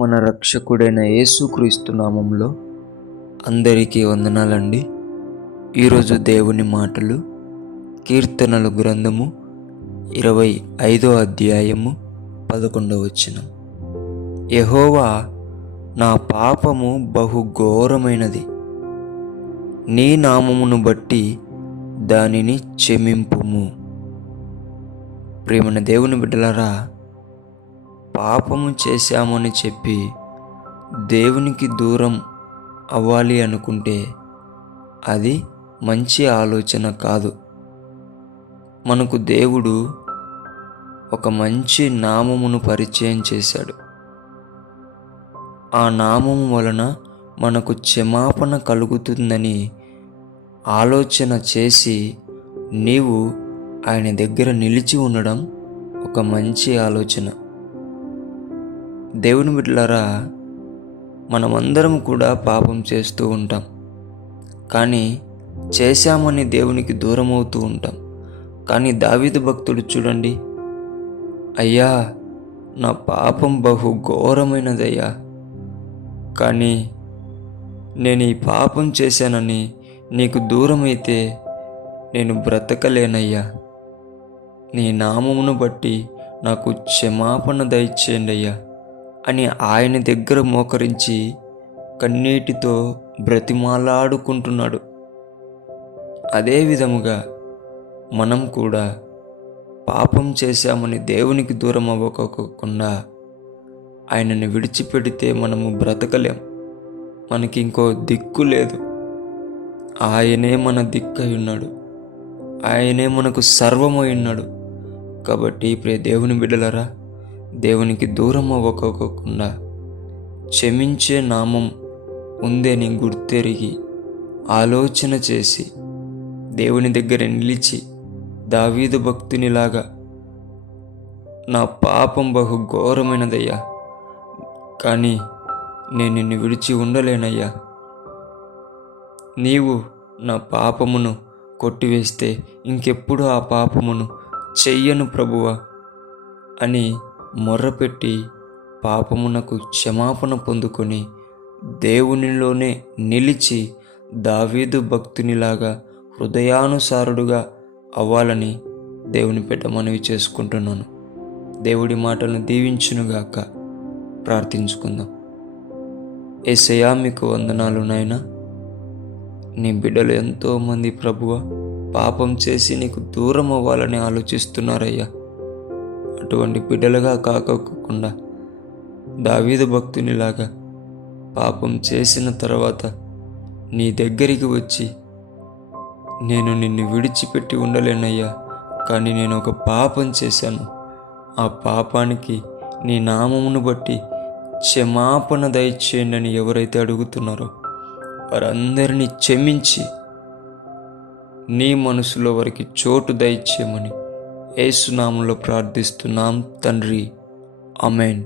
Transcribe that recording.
మన రక్షకుడైన యేసుక్రీస్తు నామంలో అందరికీ వందనాలండి. ఈరోజు దేవుని మాటలు కీర్తనల గ్రంథము 25వ అధ్యాయము 11వ వచనం. యెహోవా, నా పాపము బహు ఘోరమైనది, నీ నామమును బట్టి దానిని క్షమింపుము. ప్రియమైన దేవుని బిడ్డలారా, పాపము చేశామని చెప్పి దేవునికి దూరం అవ్వాలి అనుకుంటే అది మంచి ఆలోచన కాదు. మనకు దేవుడు ఒక మంచి నామమును పరిచయం చేశాడు. ఆ నామము వలన మనకు క్షమాపణ కలుగుతుందని ఆలోచన చేసి నీవు ఆయన దగ్గర నిలిచి ఉండడం ఒక మంచి ఆలోచన. దేవుని బిడ్డలారా, మనమందరం కూడా పాపం చేస్తూ ఉంటాం, కానీ చేశామని దేవునికి దూరం అవుతూ ఉంటాం. కానీ దావీదు భక్తుడు చూడండి, అయ్యా, నా పాపం బహు ఘోరమైనదయ్యా, కానీ నేను ఈ పాపం చేశానని నీకు దూరమైతే నేను బ్రతకలేనయ్యా. నీ నామమును బట్టి నాకు క్షమాపణ దయచేయండి అయ్యా అని ఆయన దగ్గర మోకరించి కన్నీటితో బ్రతిమాలాడుకుంటున్నాడు. అదే విధముగా మనం కూడా పాపం చేశామని దేవునికి దూరం అవ్వకోకుండా ఆయనని విడిచిపెడితే మనము బ్రతకలేం. మనకి ఇంకో దిక్కు లేదు. ఆయనే మన దిక్కై ఉన్నాడు, ఆయనే మనకు సర్వమై ఉన్నాడు. కాబట్టి ప్రియ దేవుని బిడ్డలారా, దేవునికి దూరం అవ్వకోకుండా క్షమించే నామం ఉందని గుర్తెరిగి ఆలోచన చేసి దేవుని దగ్గర నిలిచి దావీదు భక్తునిలాగా, నా పాపం బహు ఘోరమైనదయ్యా, కానీ నేను నిన్ను విడిచి ఉండలేనయ్యా, నీవు నా పాపమును కొట్టివేస్తే ఇంకెప్పుడు ఆ పాపమును చెయ్యను ప్రభువా అని మొర్రపెట్టి పాపమునకు క్షమాపణ పొందుకొని దేవునిలోనే నిలిచి దావీదు భక్తునిలాగా హృదయానుసారుడుగా అవ్వాలని దేవుని బిడ్డ మనవి చేసుకుంటున్నాను. దేవుడి మాటలను దీవించునుగాక. ప్రార్థించుకుందాం. యేసయ్యా, మీకు వందనాలు నాయనా. నీ బిడ్డలు ఎంతోమంది ప్రభువా పాపం చేసి నీకు దూరం అవ్వాలని ఆలోచిస్తున్నారయ్యా. అటువంటి బిడ్డలుగా కాకోకుండా దావీదు భక్తునిలాగా పాపం చేసిన తర్వాత నీ దగ్గరికి వచ్చి, నేను నిన్ను విడిచిపెట్టి ఉండలేనయ్యా, కానీ నేను ఒక పాపం చేశాను, ఆ పాపానికి నీ నామమును బట్టి క్షమాపణ దయచేయండి అని ఎవరైతే అడుగుతున్నారో వారందరినీ క్షమించి నీ మనసులో వారికి చోటు దయచేయమని యేసు నామములో ప్రార్థిస్తున్నాం తండ్రి. ఆమేన్.